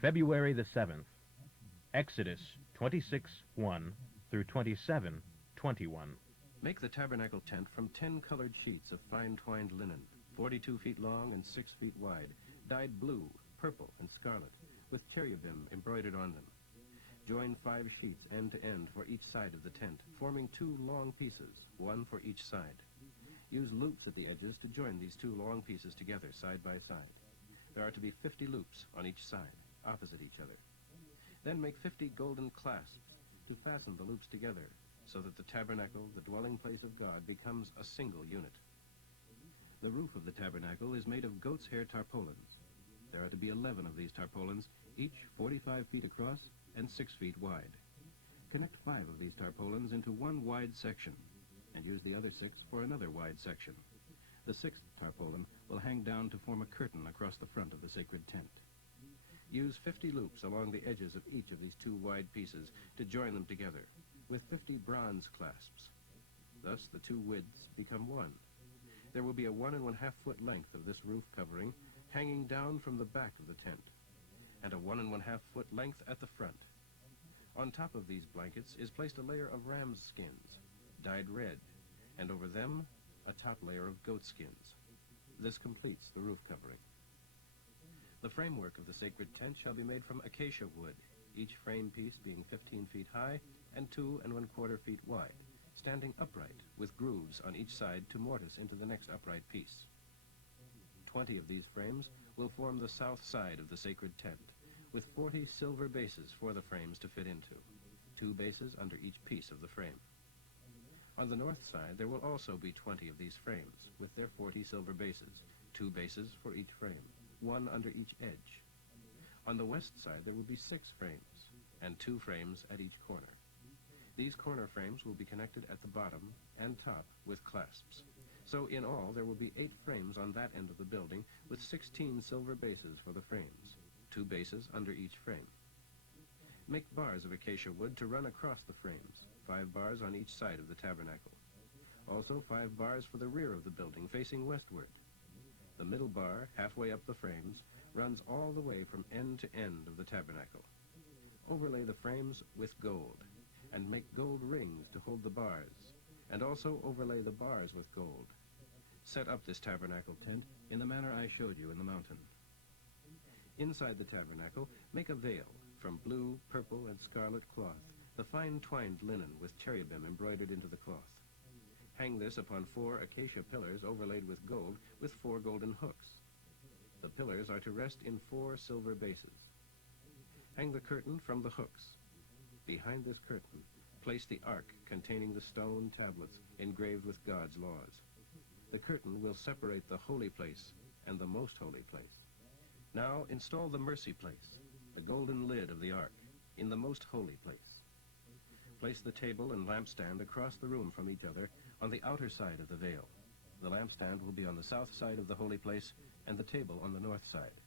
February the 7th, Exodus 26:1 through 27:21. Make the tabernacle tent from 10 colored sheets of fine twined linen, 42 feet long and 6 feet wide, dyed blue, purple, and scarlet, with cherubim embroidered on them. Join 5 sheets end to end for each side of the tent, forming 2 long pieces, one for each side. Use loops at the edges to join these 2 long pieces together side by side. There are to be 50 loops on each side, opposite each other. Then make 50 golden clasps to fasten the loops together, so that the tabernacle, the dwelling place of God, becomes a single unit. The roof of the tabernacle is made of goat's hair tarpaulins. There are to be 11 of these tarpaulins, each 45 feet across and 6 feet wide. Connect 5 of these tarpaulins into one wide section, and use the other 6 for another wide section. The 6th tarpaulin will hang down to form a curtain across the front of the sacred tent. Use 50 loops along the edges of each of these 2 wide pieces to join them together, with 50 bronze clasps. Thus the 2 widths become one. There will be a 1 1/2 foot length of this roof covering hanging down from the back of the tent, and a 1 1/2 foot length at the front. On top of these blankets is placed a layer of ram's skins, dyed red, and over them a top layer of goat skins. This completes the roof covering. The framework of the sacred tent shall be made from acacia wood, each frame piece being 15 feet high and 2 1/4 feet wide, standing upright with grooves on each side to mortise into the next upright piece. 20 of these frames will form the south side of the sacred tent, with 40 silver bases for the frames to fit into, 2 bases under each piece of the frame. On the north side there will also be 20 of these frames, with their 40 silver bases, 2 bases for each frame, 1 under each edge. On the west side there will be 6 frames, and 2 frames at each corner. These corner frames will be connected at the bottom and top with clasps. So in all there will be 8 frames on that end of the building, with 16 silver bases for the frames, 2 bases under each frame. Make bars of acacia wood to run across the frames, 5 bars on each side of the tabernacle. Also 5 bars for the rear of the building facing westward. The middle bar, halfway up the frames, runs all the way from end to end of the tabernacle. Overlay the frames with gold, and make gold rings to hold the bars, and also overlay the bars with gold. Set up this tabernacle tent in the manner I showed you in the mountain. Inside the tabernacle, make a veil from blue, purple, and scarlet cloth, the fine twined linen with cherubim embroidered into the cloth. Hang this upon 4 acacia pillars overlaid with gold, with 4 golden hooks. The pillars are to rest in 4 silver bases. Hang the curtain from the hooks. Behind this curtain, place the ark containing the stone tablets engraved with God's laws. The curtain will separate the holy place and the most holy place. Now install the mercy place, the golden lid of the ark, in the most holy place. Place the table and lampstand across the room from each other on the outer side of the veil. The lampstand will be on the south side of the holy place and the table on the north side.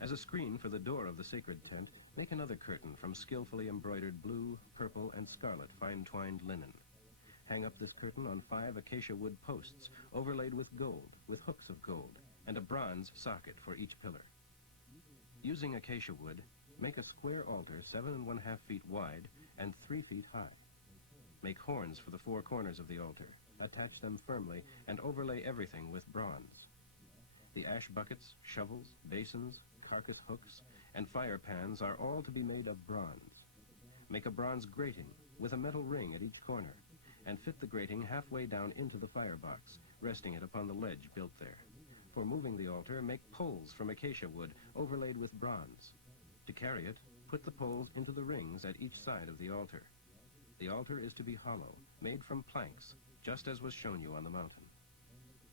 As a screen for the door of the sacred tent, make another curtain from skillfully embroidered blue, purple, and scarlet fine twined linen. Hang up this curtain on 5 acacia wood posts overlaid with gold, with hooks of gold, and a bronze socket for each pillar. Using acacia wood, make a square altar 7 1/2 feet wide and 3 feet high. Make horns for the 4 corners of the altar, attach them firmly, and overlay everything with bronze. The ash buckets, shovels, basins, carcass hooks, and fire pans are all to be made of bronze. Make a bronze grating with a metal ring at each corner, and fit the grating halfway down into the firebox, resting it upon the ledge built there. For moving the altar, make poles from acacia wood overlaid with bronze. To carry it, put the poles into the rings at each side of the altar. The altar is to be hollow, made from planks, just as was shown you on the mountain.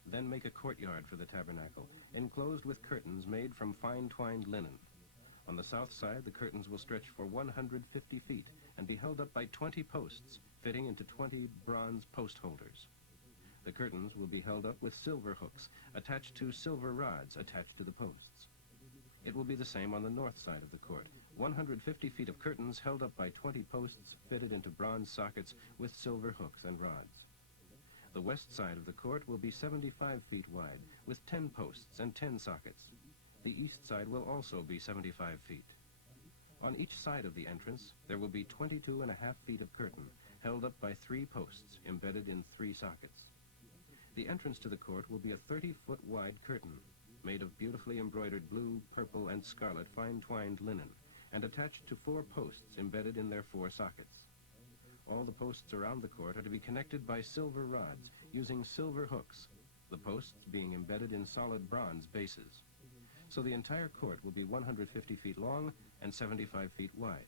Then make a courtyard for the tabernacle, enclosed with curtains made from fine twined linen. On the south side, the curtains will stretch for 150 feet and be held up by 20 posts, fitting into 20 bronze post holders. The curtains will be held up with silver hooks attached to silver rods attached to the posts. It will be the same on the north side of the court. 150 feet of curtains held up by 20 posts fitted into bronze sockets with silver hooks and rods. The west side of the court will be 75 feet wide, with 10 posts and 10 sockets. The east side will also be 75 feet. On each side of the entrance, there will be 22.5 feet of curtain, held up by 3 posts embedded in 3 sockets. The entrance to the court will be a 30-foot wide curtain, made of beautifully embroidered blue, purple, and scarlet fine-twined linen, and attached to 4 posts embedded in their 4 sockets. All the posts around the court are to be connected by silver rods, using silver hooks, the posts being embedded in solid bronze bases. So the entire court will be 150 feet long and 75 feet wide,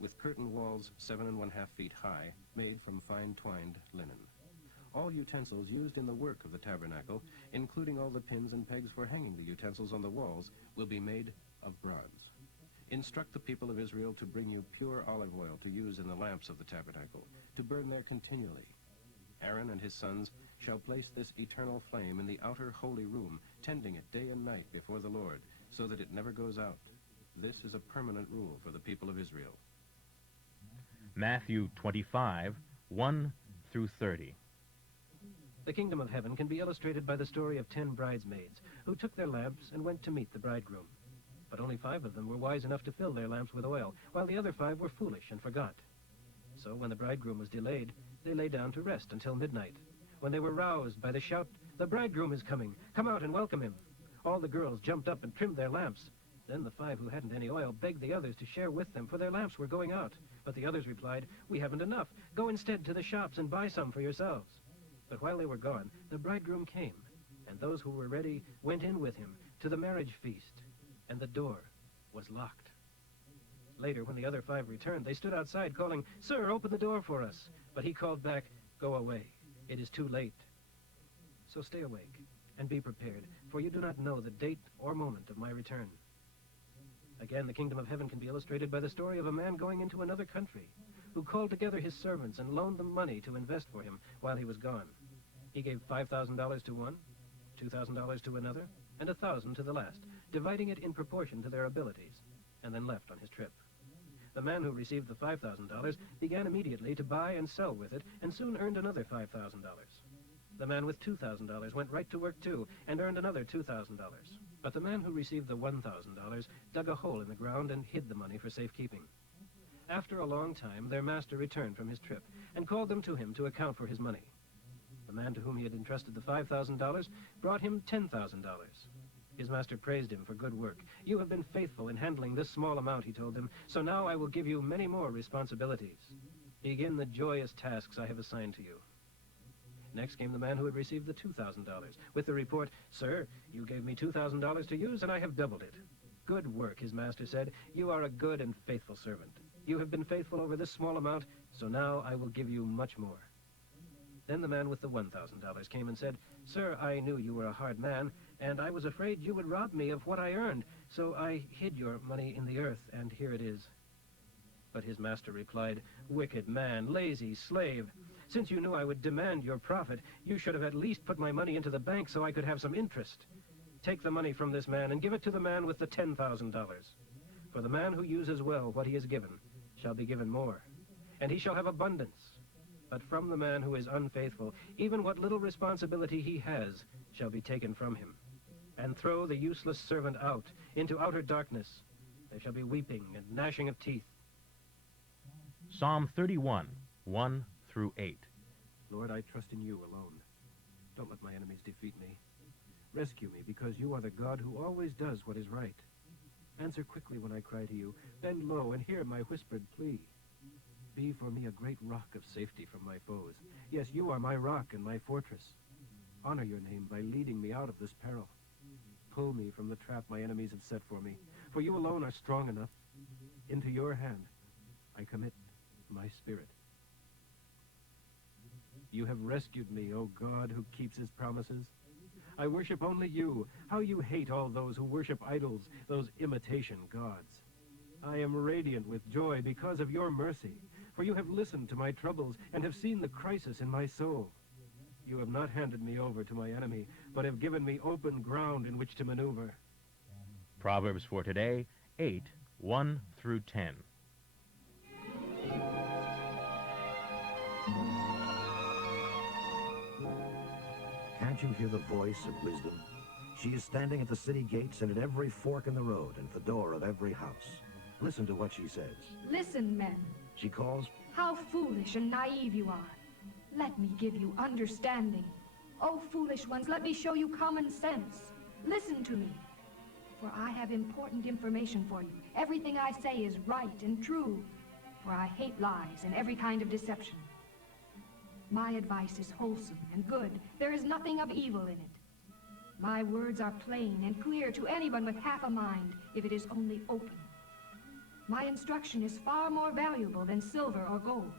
with curtain walls 7.5 feet high, made from fine-twined linen. All utensils used in the work of the tabernacle, including all the pins and pegs for hanging the utensils on the walls, will be made of bronze. Instruct the people of Israel to bring you pure olive oil to use in the lamps of the tabernacle, to burn there continually. Aaron and his sons shall place this eternal flame in the outer holy room, tending it day and night before the Lord, so that it never goes out. This is a permanent rule for the people of Israel. Matthew 25, 1 through 30. The kingdom of heaven can be illustrated by the story of 10 bridesmaids who took their lamps and went to meet the bridegroom. But only 5 of them were wise enough to fill their lamps with oil, while the other 5 were foolish and forgot. So when the bridegroom was delayed, they lay down to rest until midnight, when they were roused by the shout, "The bridegroom is coming! Come out and welcome him!" All the girls jumped up and trimmed their lamps. Then the 5 who hadn't any oil begged the others to share with them, for their lamps were going out. But the others replied, "We haven't enough. Go instead to the shops and buy some for yourselves." But while they were gone, the bridegroom came, and those who were ready went in with him to the marriage feast, and the door was locked. Later, when the other 5 returned, they stood outside calling, "Sir, open the door for us." But he called back, "Go away. It is too late." So stay awake and be prepared, for you do not know the date or moment of my return. Again, the kingdom of heaven can be illustrated by the story of a man going into another country, who called together his servants and loaned them money to invest for him while he was gone. He gave $5,000 to one, $2,000 to another, and 1,000 to the last, dividing it in proportion to their abilities, and then left on his trip. The man who received the $5,000 began immediately to buy and sell with it, and soon earned another $5,000. The man with $2,000 went right to work too, and earned another $2,000. But the man who received the $1,000 dug a hole in the ground and hid the money for safekeeping. After a long time, their master returned from his trip and called them to him to account for his money. The man to whom he had entrusted the $5,000 brought him $10,000. His master praised him for good work. "You have been faithful in handling this small amount," he told him, "so now I will give you many more responsibilities. Begin the joyous tasks I have assigned to you." Next came the man who had received the $2,000, with the report, "Sir, you gave me $2,000 to use, and I have doubled it." "Good work," his master said. "You are a good and faithful servant. You have been faithful over this small amount, so now I will give you much more." Then the man with the $1,000 came and said, "Sir, I knew you were a hard man, and I was afraid you would rob me of what I earned, so I hid your money in the earth, and here it is." But his master replied, "Wicked man, lazy slave. Since you knew I would demand your profit, you should have at least put my money into the bank so I could have some interest. Take the money from this man and give it to the man with the $10,000. For the man who uses well what he is given shall be given more, and he shall have abundance. But from the man who is unfaithful, even what little responsibility he has shall be taken from him. And throw the useless servant out into outer darkness. There shall be weeping and gnashing of teeth." Psalm 31, 1 through 8. Lord, I trust in you alone. Don't let my enemies defeat me. Rescue me, because you are the God who always does what is right. Answer quickly when I cry to you. Bend low and hear my whispered plea. Be for me a great rock of safety from my foes. Yes, you are my rock and my fortress. Honor your name by leading me out of this peril. Pull me from the trap my enemies have set for me, for you alone are strong enough. Into your hand I commit my spirit. You have rescued me, O God, who keeps his promises. I worship only you. How you hate all those who worship idols, those imitation gods. I am radiant with joy because of your mercy, for you have listened to my troubles and have seen the crisis in my soul. You have not handed me over to my enemy, but have given me open ground in which to maneuver. Proverbs for today, 8, 1 through 10. Can't you hear the voice of wisdom? She is standing at the city gates and at every fork in the road and at the door of every house. Listen to what she says. Listen, men. She calls, How foolish and naive you are. Let me give you understanding. Oh, foolish ones, let me show you common sense. Listen to me, for I have important information for you. Everything I say is right and true, for I hate lies and every kind of deception. My advice is wholesome and good. There is nothing of evil in it. My words are plain and clear to anyone with half a mind, if it is only open. My instruction is far more valuable than silver or gold.